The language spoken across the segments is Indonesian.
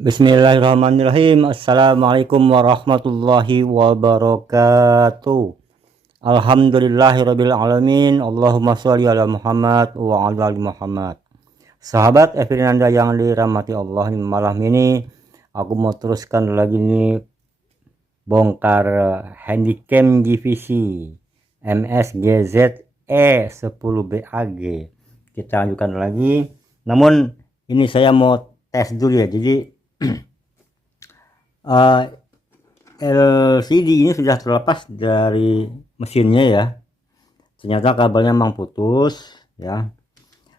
Bismillahirrahmanirrahim. Assalamualaikum warahmatullahi wabarakatuh. Alhamdulillahirabbil alamin. Allahumma sholli ala Muhammad wa ala ali Muhammad. Sahabat Efrinanda yang dirahmati Allah, malam ini aku mau teruskan lagi nih bongkar handycam GVC MSGZ E10BAG. Kita lanjutkan lagi. Namun ini saya mau tes dulu ya. Jadi LCD ini sudah terlepas dari mesinnya ya. Ternyata kabelnya memang putus ya.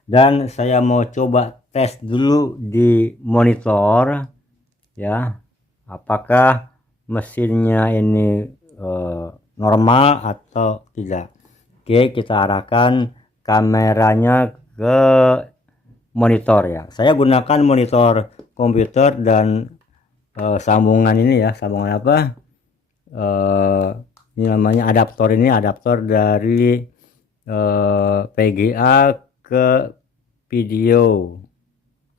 Dan saya mau coba tes dulu di monitor ya, apakah mesinnya ini normal atau tidak. Oke, kita arahkan kameranya ke monitor ya. Saya gunakan monitor komputer dan sambungan ini ya, sambungan apa, ini namanya adaptor. Ini adaptor dari VGA ke video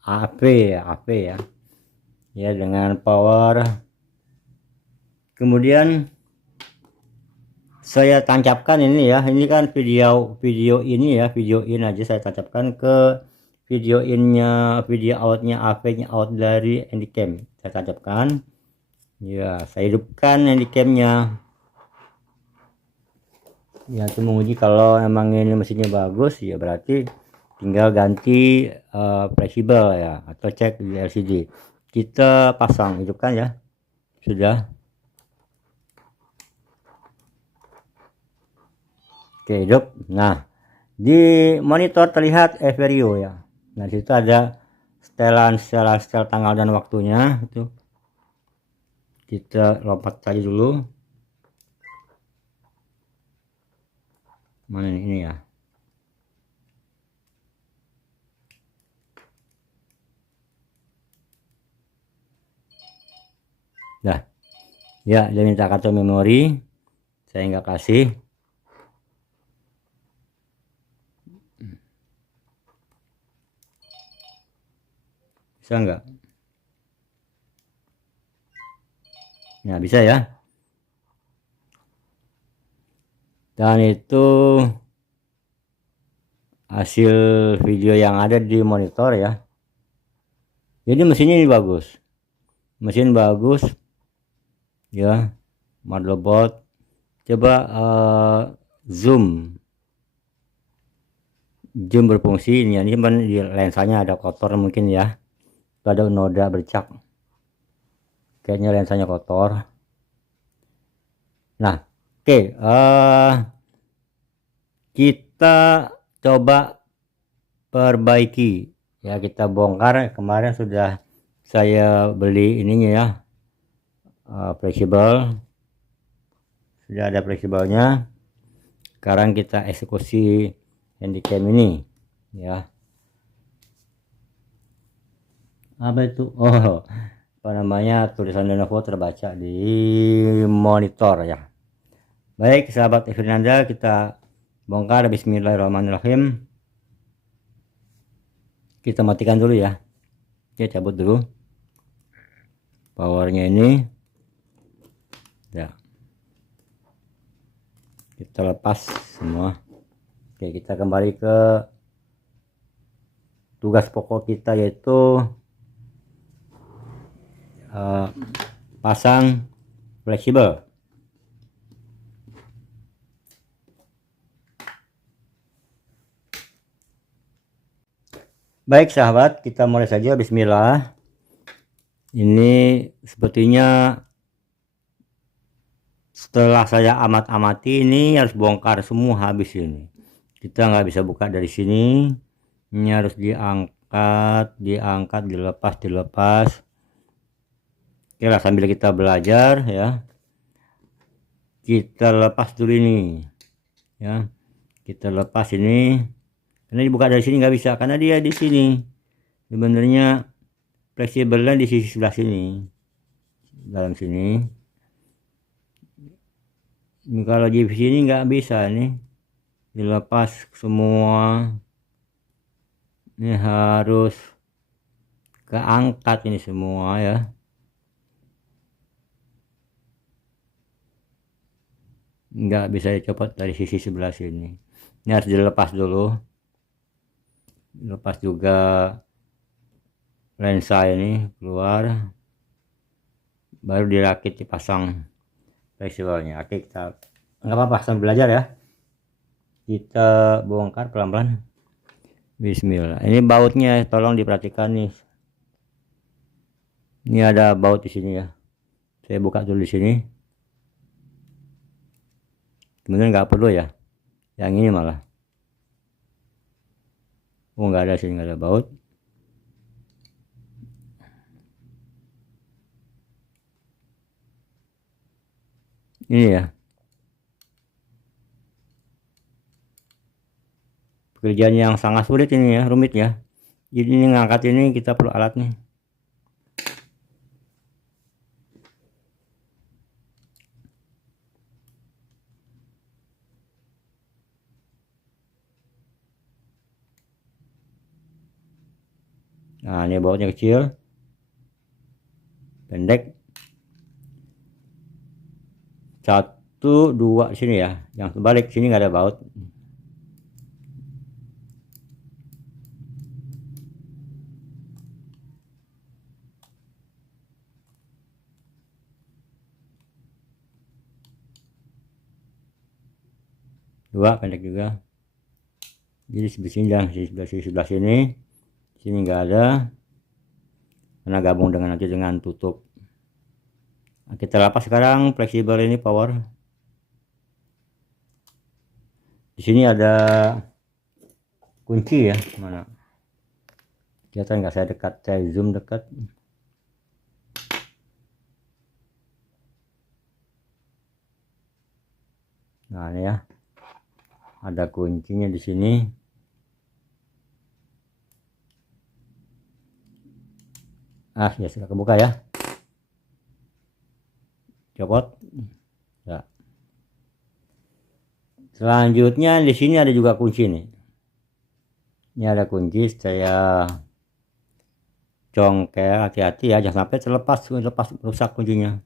AP ya dengan power. Kemudian saya tancapkan ini ya, ini kan video ini ya, video in aja saya tancapkan ke video innya, video outnya, AP-nya out dari handycam. Saya tancapkan ya, saya hidupkan handycamnya ya, itu menguji kalau emang ini mesinnya bagus ya, berarti tinggal ganti fleksibel ya, atau cek di LCD. Kita pasang, hidupkan ya, sudah. Oke, hidup. Nah, di monitor terlihat Everio ya. Nah, di situ ada setelan tanggal dan waktunya itu. Kita lompat saja dulu. Mana ini ya? Nah, ya dia minta kartu memori. Saya nggak kasih. Bisa nggak? Nah, bisa ya. Dan itu hasil video yang ada di monitor ya. Jadi mesinnya ini bagus, mesin bagus ya. Motherboard, coba zoom berfungsi ini ya. Ini kan di lensanya ada kotor mungkin ya, ada noda bercak, kayaknya lensanya kotor. Nah, oke, kita coba perbaiki ya. Kita bongkar, kemarin sudah saya beli ininya ya, fleksibel, sudah ada fleksibelnya. Sekarang kita eksekusi handycam ini ya. Apa itu? Oh, apa namanya, tulisan Lenovo terbaca di monitor ya. Baik sahabat Efrinanda, kita bongkar. Bismillahirrahmanirrahim. Kita matikan dulu ya. Oke, cabut dulu powernya ini ya, kita lepas semua. Oke, kita kembali ke tugas pokok kita, yaitu pasang fleksibel. Baik sahabat, kita mulai saja. Bismillah. Ini sepertinya setelah saya amati ini harus bongkar semua habis ini. Kita nggak bisa buka dari sini. Ini harus diangkat, dilepas. Oke lah, sambil kita belajar ya, kita lepas dulu ini ya. Kita lepas ini, karena dibuka dari sini nggak bisa, karena dia di sini. Sebenarnya fleksibelnya di sisi sebelah sini, dalam sini. Ini kalau di sini nggak bisa nih dilepas semua. Ini harus keangkat ini semua ya. Nggak bisa dicopot dari sisi sebelah sini. Ini harus dilepas dulu. Lepas juga lensa ini keluar, baru dirakit dipasang fleksibelnya. Oke, kita nggak apa-apa sambil belajar ya, kita bongkar pelan-pelan. Bismillah. Ini bautnya tolong diperhatikan nih, ini ada baut di sini ya. Saya buka dulu di sini, kemudian nggak perlu ya yang ini malah. Oh, nggak ada sini, nggak ada baut. Ini ya, pekerjaan yang sangat sulit ini ya, rumit ya. Jadi ini ngangkat ini kita perlu alat nih. Nah, ini bautnya kecil, pendek. 1, 2 di sini ya, yang sebalik sini nggak ada baut. Dua pendek juga, jadi sebelah sini dan sebelah sini nggak ada, karena gabung dengan nanti dengan tutup. Nah, kita lepas sekarang fleksibel ini power. Di sini ada kunci ya, mana kelihatan nggak? Saya dekat, saya zoom dekat. Nah, ini ya, ada kuncinya di sini. Ya sudah kebuka ya, copot ya. Selanjutnya di sini ada juga kunci nih. Ini ada kunci, saya congkel, hati-hati ya, jangan sampai terlepas rusak kuncinya.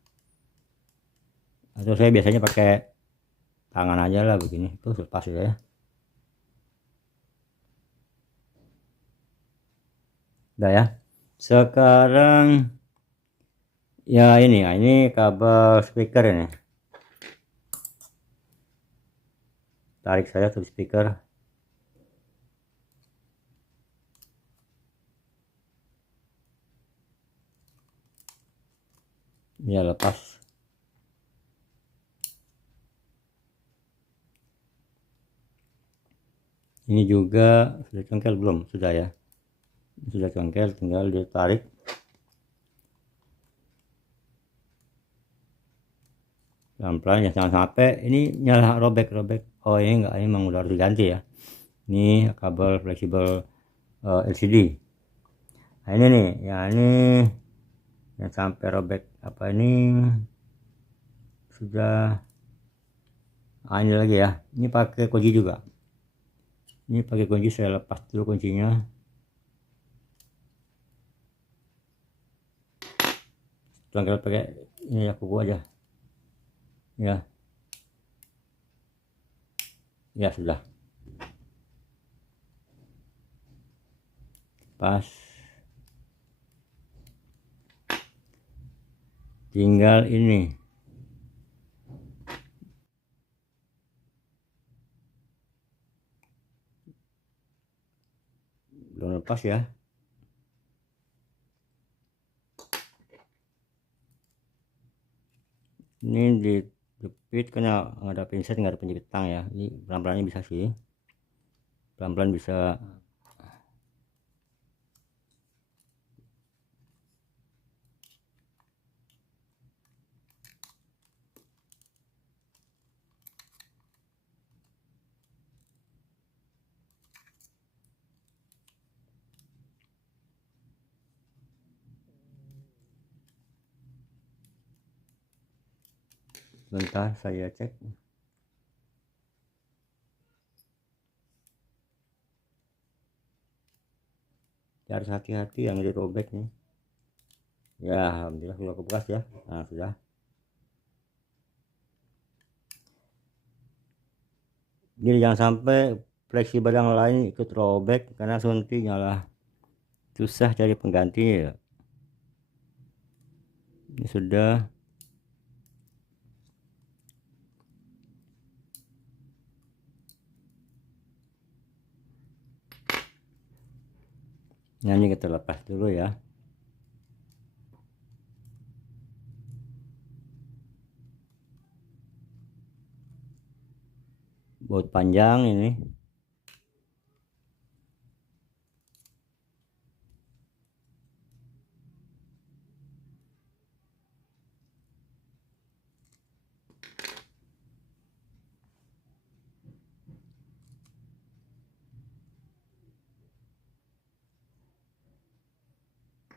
Atau saya biasanya pakai tangan aja lah begini, tuh lepas ya. Udah ya. Sekarang ya ini kabel speaker ini. Tarik saja tuh speaker. Ya, lepas. Ini juga sudah congkel belum? Sudah ya. Sudah congkel, tinggal ditarik. Pelan-pelan ya, jangan sampai ini nyala robek. Oh, ini enggak, ini memang udah harus diganti ya. Ini kabel fleksibel LCD. Nah, ini nih, ya ini yang sampai robek apa ini sudah. Ini lagi ya, ini pakai kunci juga. Ini pakai kunci, saya lepas dulu kuncinya. Congkel pakai ini ya, kuku aja ya sudah pas. Tinggal ini belum lepas ya. Ini dijepit karena nggak ada pinset, nggak ada penjepit tang ya. Ini pelan-pelannya bisa sih, pelan-pelan bisa. Bentar saya cek. Harus hati-hati yang dirobek nih. Ya alhamdulillah sudah kebekas ya. Nah sudah. Jadi jangan sampai fleksibel yang lain ikut robek karena suntik malah susah cari penggantinya ya. Ini sudah. Nah ini kita lepas dulu ya. Baut panjang ini.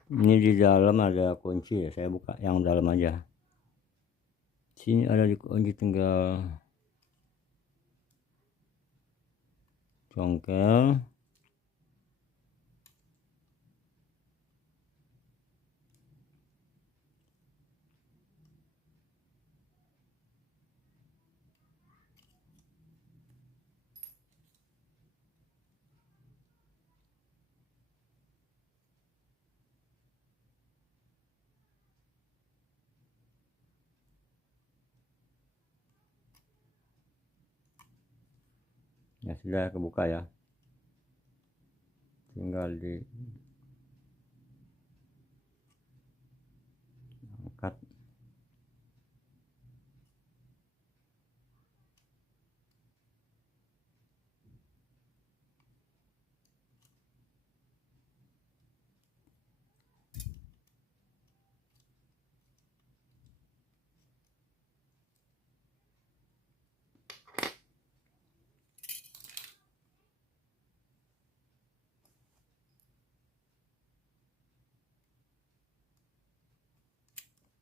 Ini di dalam ada kunci ya, saya buka yang dalam aja. Sini ada di kunci, tinggal congkel. Ya sudah kebuka ya, tinggal diangkat.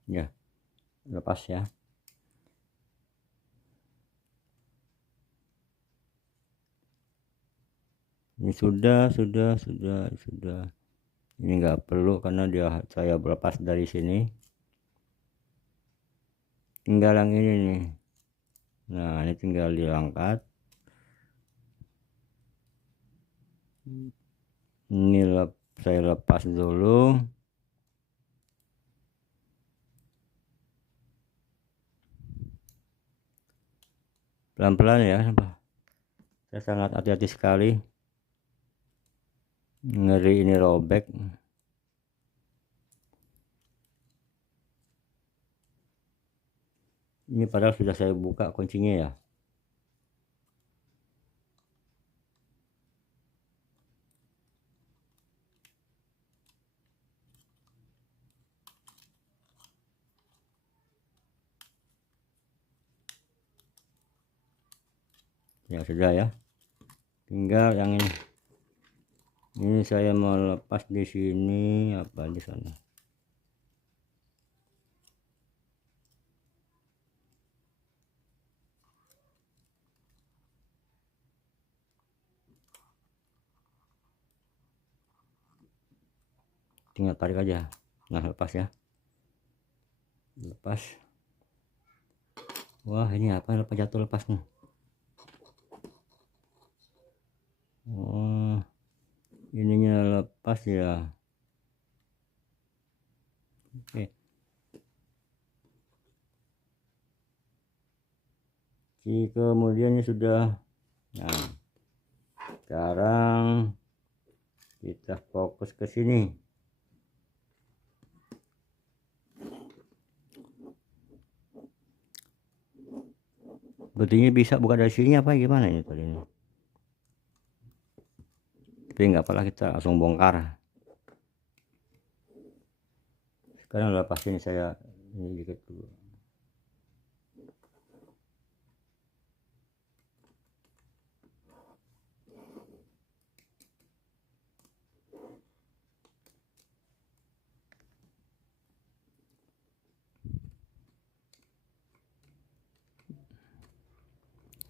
Ya lepas ya. Ini sudah. Ini nggak perlu karena saya berlepas dari sini. Tinggal yang ini nih. Nah ini tinggal diangkat. Ini saya lepas dulu. Pelan-pelan ya, saya sangat hati-hati sekali, ngeri ini robek. Ini padahal sudah saya buka kuncinya ya. Ya sudah ya, tinggal yang ini saya mau lepas di sini apa di sana. Tinggal tarik aja. Nah lepas ya, lepas. Wah ini apa, lepas jatuh lepasnya. Oh ininya lepas ya. Oke. Kemudian ini sudah. Nah sekarang kita fokus ke sini. Betulnya bisa buka dari sini apa gimana ini tadi ini? Tapi nggak apa-apa, kita langsung bongkar. Sekarang lepas ini saya ini dikit dulu.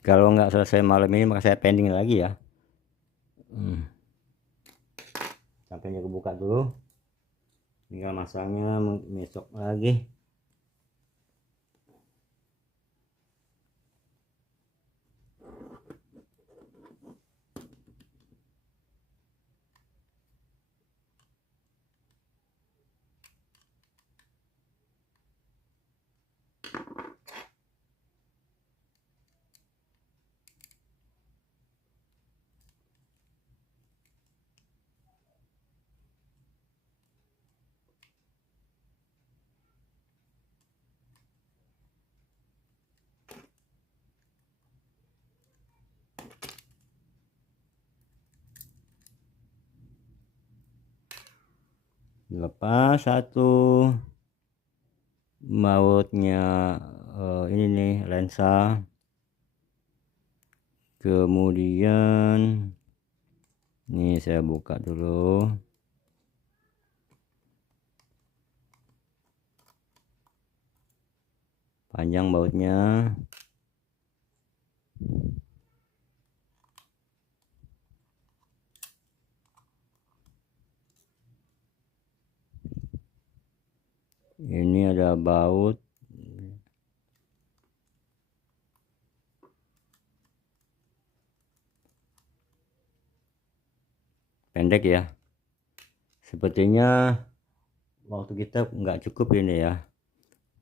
Kalau nggak selesai malam ini maka saya pending lagi ya. Sampai ini kebuka dulu. tinggal masangnya besok lagi. Lepas satu bautnya, ini nih lensa. Kemudian ini saya buka dulu. Panjang bautnya. Ini ada baut. Pendek ya. Sepertinya waktu kita nggak cukup ini ya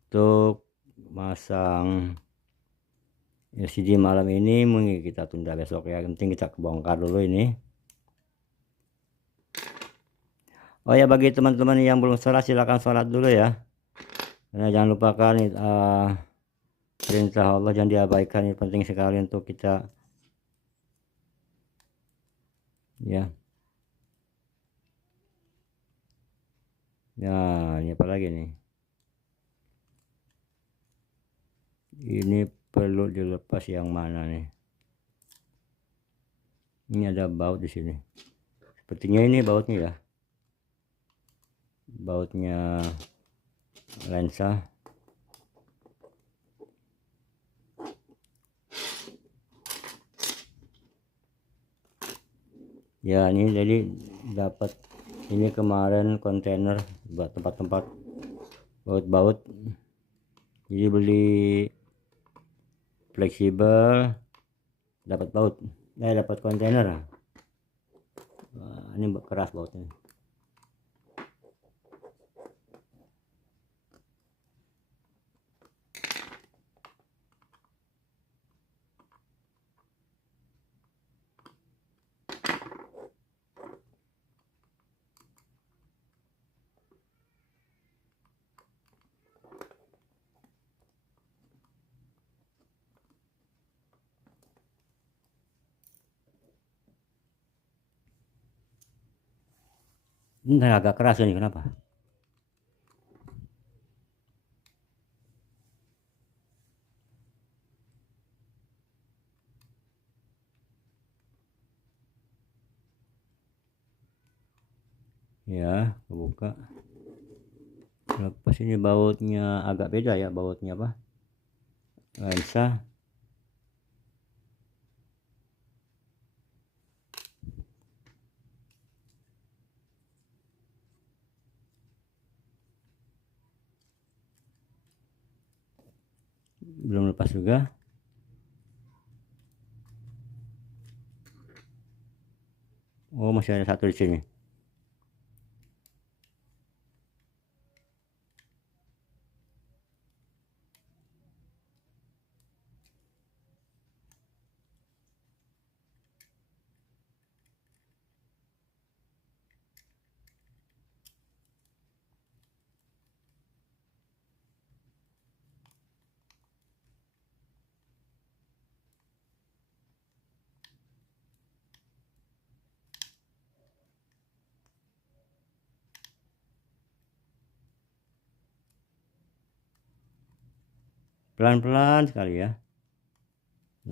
untuk masang LCD malam ini. Mungkin kita tunda besok ya. Yang penting kita kebongkar dulu ini. Oh ya, bagi teman-teman yang belum sholat silakan sholat dulu ya. Nah, jangan lupakan perintah Allah jangan diabaikan. Ini penting sekali untuk kita ya. Nah, ini apa lagi nih? Ini perlu dilepas yang mana nih? Ini ada baut di sini. Sepertinya ini bautnya ya. Bautnya lensa. Ya, ini jadi dapat ini kemarin kontainer buat tempat-tempat baut-baut. Jadi beli fleksibel, dapat baut, dapat kontainer. Nah, ini keras bautnya. Ini agak keras ini, kenapa? Ya, kebuka. Lepas ini bautnya agak beda ya, bautnya apa? Lensa. Belum lepas juga. Oh, masih ada satu di sini. Pelan-pelan sekali ya.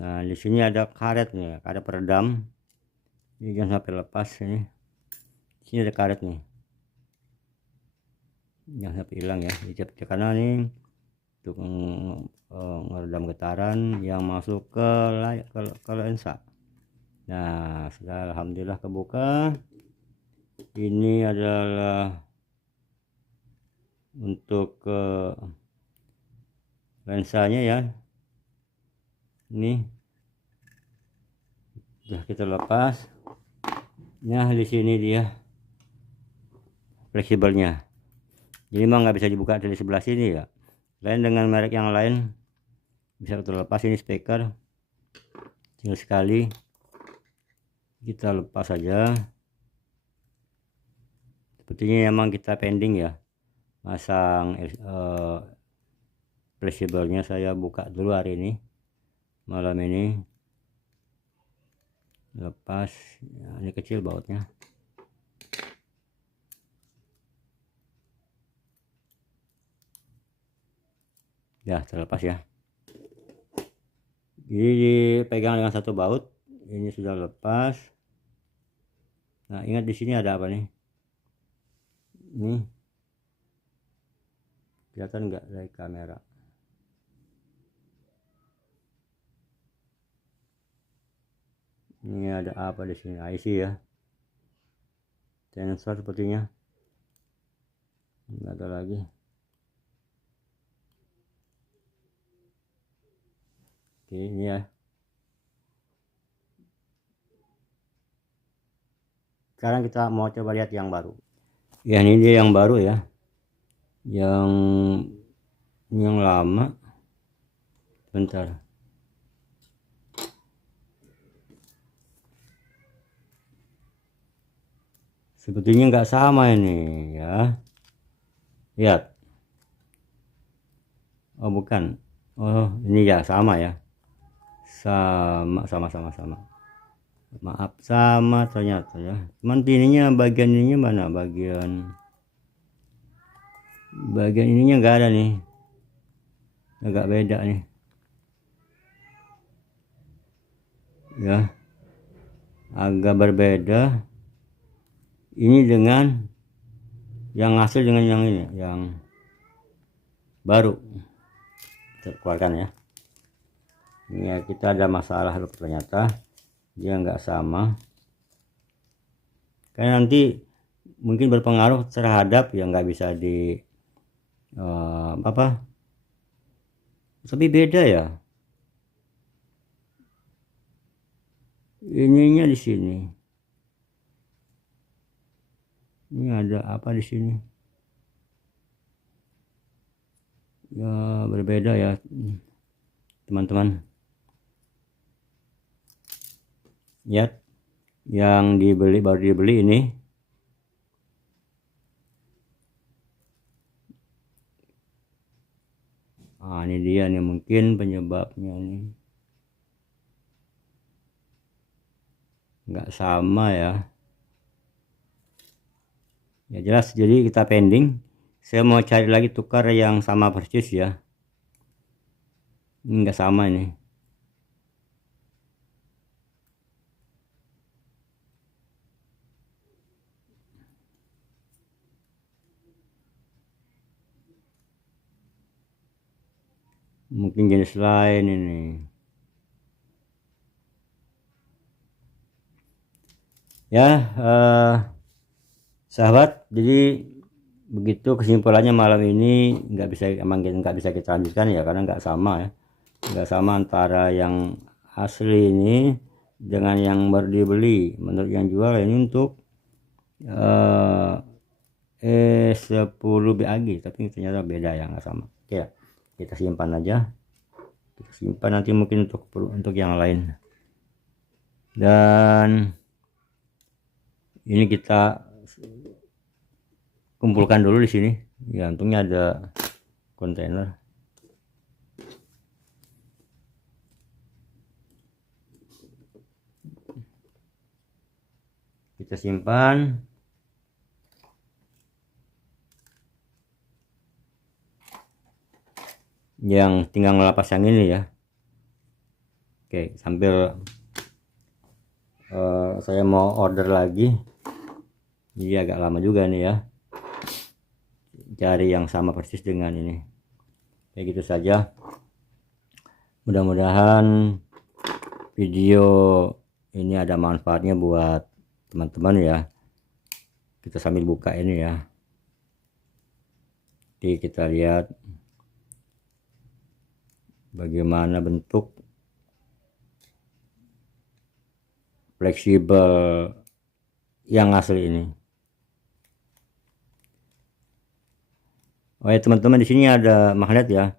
Nah, di sini ada karet nih, karet peredam. Ini jangan sampai lepas ini. Di sini ada karet nih. Jangan sampai hilang ya. Karena ini untuk meredam getaran yang masuk ke lensa. Nah, sudah alhamdulillah kebuka. Ini adalah untuk ke lensanya ya. Ini sudah kita lepas. Nah, di sini dia fleksibelnya, jadi memang nggak bisa dibuka dari sebelah sini ya. Lain dengan merek yang lain bisa terlepas. Ini speaker tinggal sekali kita lepas saja. Sepertinya memang kita pending ya masang fleksibelnya. Saya buka dulu hari ini, malam ini. Lepas ya, ini kecil bautnya. Ya, terlepas ya. Jadi dipegang dengan satu baut. Ini sudah lepas. Nah, ingat di sini ada apa nih? Ini kelihatan nggak dari kamera? Ini ada apa di sini? IC ya. Sensor sepertinya. Nggak ada lagi. Oke, ini ya. Sekarang kita mau coba lihat yang baru. Ya, ini dia yang baru ya. Yang lama. Bentar. Sepertinya nggak sama ini ya. Lihat. Oh, bukan. Oh, ini ya sama ya. Sama. Maaf, sama ternyata ya. Cuman ininya, bagian ininya mana? Bagian ininya nggak ada nih. Agak beda nih. Ya. Agak berbeda. Ini dengan yang hasil dengan yang ini, yang baru. Kita keluarkan ya. Ini ya, kita ada masalah loh, ternyata dia nggak sama. Karena nanti mungkin berpengaruh terhadap yang nggak bisa di apa? Tapi beda ya. Ininya di sini. Ini ada apa di sini? Ya, berbeda ya, teman-teman. Lihat, yang baru dibeli ini. Ah, ini dia nih mungkin penyebabnya nih. Nggak sama ya. Ya jelas, jadi kita pending. Saya mau cari lagi tukar yang sama persis ya. Ini nggak sama ini. Mungkin jenis lain ini. Ya, sahabat, jadi begitu kesimpulannya malam ini. Emang nggak bisa kita lanjutkan ya, karena nggak sama ya. Nggak sama antara yang asli ini dengan yang baru dibeli. Menurut yang jual ini untuk E10 BAG, tapi ternyata beda ya, nggak sama. Oke ya, kita simpan aja. Kita simpan nanti mungkin untuk yang lain. Dan ini kita kumpulkan dulu di sini. Ya, untungnya ada kontainer. Kita simpan. Yang tinggal ngelapas yang ini ya. Oke, sambil saya mau order lagi. Jadi agak lama juga nih ya, cari yang sama persis dengan ini. Kayak gitu saja. Mudah-mudahan video ini ada manfaatnya buat teman-teman ya. Kita sambil buka ini ya. Nanti kita lihat bagaimana bentuk fleksibel yang asli ini. Oh ya teman-teman, di sini ada magnet ya,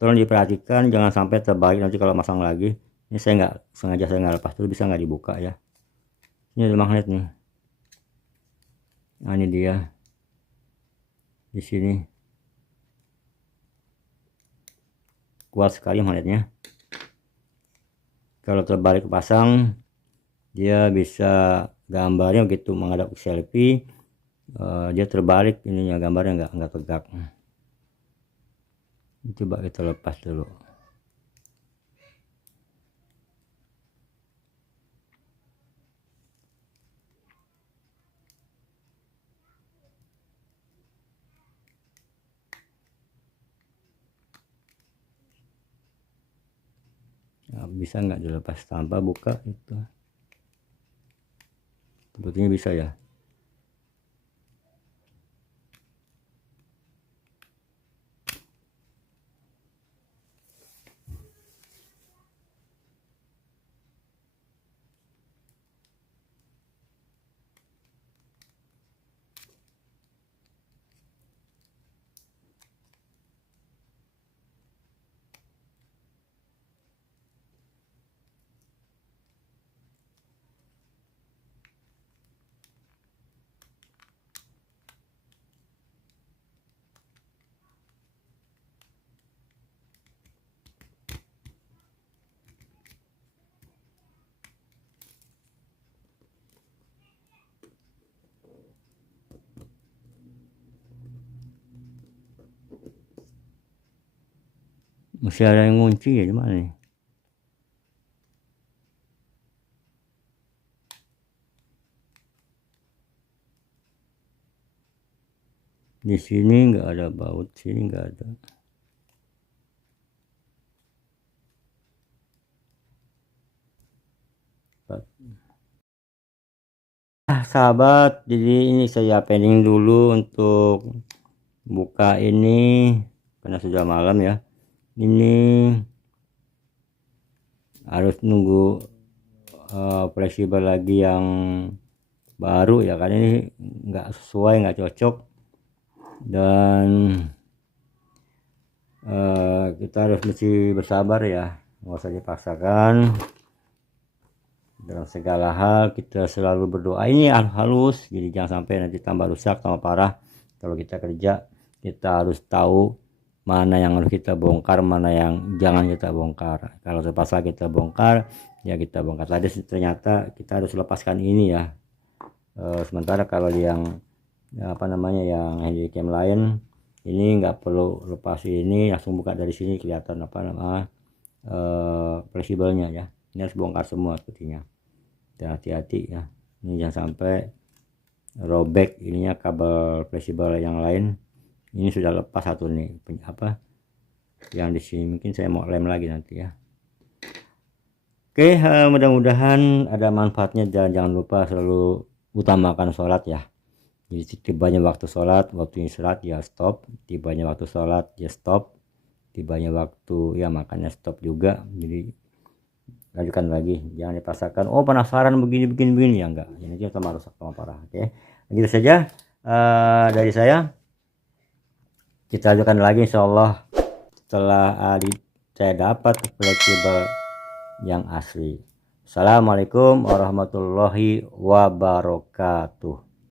tolong diperhatikan jangan sampai terbalik nanti kalau masang lagi. Ini saya nggak sengaja, saya nggak lepas dulu, bisa nggak dibuka ya. Ini ada magnet nih. Nah ini dia di sini, kuat sekali magnetnya. Kalau terbalik pasang dia bisa gambarnya begitu menghadap ke selfie, dia terbalik ininya, gambarnya nggak tegak. Coba kita lepas dulu. Nah, bisa nggak dilepas tanpa buka itu? Sebetulnya bisa ya. Masih ada yang ngunci ya, gimana nih? Di sini nggak ada baut, sini nggak ada. Sahabat, jadi ini saya pending dulu untuk buka ini karena sudah malam ya. Ini harus nunggu fleksibel lagi yang baru ya, karena ini nggak sesuai, nggak cocok, dan kita harus mesti bersabar ya, nggak usah dipaksakan. Dalam segala hal kita selalu berdoa, ini halus, jadi jangan sampai nanti tambah rusak, tambah parah. Kalau kita kerja, kita harus tahu mana yang harus kita bongkar, mana yang jangan kita bongkar. Kalau terpaksa kita bongkar, ya kita bongkar. Tadi ternyata kita harus lepaskan ini ya. Sementara kalau yang apa namanya, yang handycam lain, ini nggak perlu lepas ini, langsung buka dari sini kelihatan apa namanya fleksibelnya ya. Ini harus bongkar semua sepertinya. Dan hati-hati ya, ini jangan sampai robek ininya, kabel fleksibel yang lain. Ini sudah lepas satu nih, apa yang di sini, mungkin saya mau lem lagi nanti ya. Oke, mudah-mudahan ada manfaatnya, dan jangan lupa selalu utamakan sholat ya. Jadi tibanya waktu sholat, waktu istirahat ya stop, tibanya waktu sholat ya stop, tibanya waktu ya makannya stop juga. Jadi lanjutkan lagi, jangan dipaksakan, oh penasaran begini ya, enggak, ini aja tambah rusak, tambah parah. Oke, begitu saja dari saya. Kita lanjutkan lagi insyaallah setelah saya dapat fleksibel yang asli. Assalamualaikum warahmatullahi wabarakatuh.